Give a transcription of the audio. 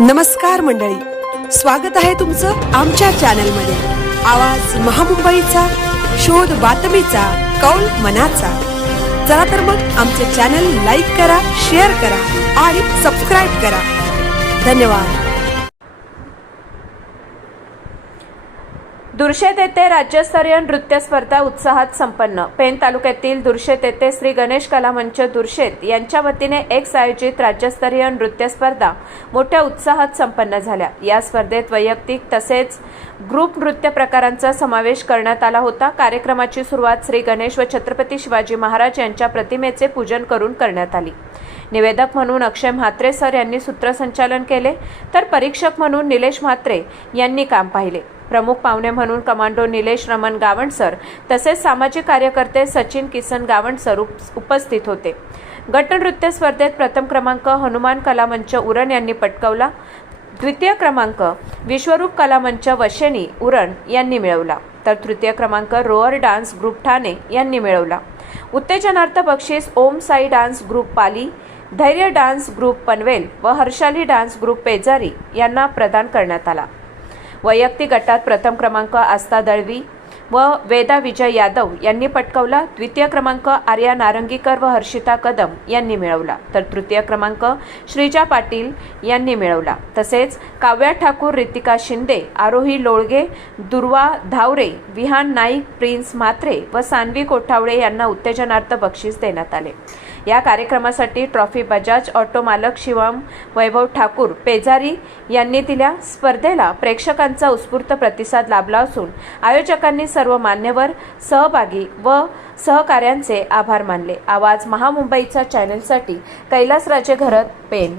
नमस्कार मंडळी, स्वागत आहे तुमचं आमच्या चॅनलमध्ये। आवाज महामुंबईचा, शोध बातमीचा, कौल मनाचा। चला तर मग आमचे चॅनल लाईक करा, शेअर करा आणि सबस्क्राइब करा। धन्यवाद। दुर्शेत येथे राज्यस्तरीय नृत्य स्पर्धा उत्साहात संपन्न। पेण तालुक्यातील दुर्शेत येथे श्री गणेश कला मंच दुर्शेत यांच्या वतीने एक आयोजित राज्यस्तरीय नृत्य स्पर्धा मोठ्या उत्साहात संपन्न झाल्या। या स्पर्धेत वैयक्तिक तसेच ग्रुप नृत्य प्रकारांचा समावेश करण्यात आला होता। कार्यक्रमाची सुरुवात श्री गणेश व छत्रपती शिवाजी महाराज यांच्या प्रतिमेचे पूजन करून करण्यात आली। निवेदक म्हणून अक्षय म्हात्रे सर यांनी सूत्रसंचालन केले, तर परीक्षक म्हणून निलेश म्हात्रे यांनी काम पाहिले। प्रमुख पाहुणे म्हणून कमांडो निलेश रमण गावणसर तसेच सामाजिक कार्यकर्ते सचिन किसन गावणसर उपस्थित होते। गटनृत्य स्पर्धेत प्रथम क्रमांक हनुमान कला मंच उरण यांनी पटकावला। द्वितीय क्रमांक विश्वरूप कला मंच वशेनी उरण यांनी मिळवला, तर तृतीय क्रमांक रोअर डान्स ग्रुप ठाणे यांनी मिळवला। उत्तेजनार्थ बक्षीस ओम साई डान्स ग्रुप पाली, धैर्य डान्स ग्रुप पनवेल व हर्षाली डान्स ग्रुप पेजारी यांना प्रदान करण्यात आला। वैयक्तिक गटात प्रथम क्रमांक आस्था दळवी व वेदा विजय यादव यांनी पटकावला। द्वितीय क्रमांक आर्या नारंगीकर व हर्षिता कदम यांनी मिळवला, तर तृतीय क्रमांक श्रीजा पाटील यांनी मिळवला। तसेच काव्या ठाकूर, रितिका शिंदे, आरोही लोळगे, दुर्वा धावरे, विहान नाईक, प्रिन्स म्हात्रे व सानवी कोठावळे यांना उत्तेजनार्थ बक्षीस देण्यात आले। या कार्यक्रमासाठी ट्रॉफी बजाज ऑटो मालक शिवम वैभव ठाकूर पेजारी यांनी दिल्या। स्पर्धेला प्रेक्षकांचा उत्स्फूर्त प्रतिसाद लाभला असून आयोजकांनी सर्व मान्यवर, सहभागी व सहकाऱ्यांचे आभार मानले। आवाज महामुंबईचा चॅनलसाठी कैलास राजे घरत, पेण।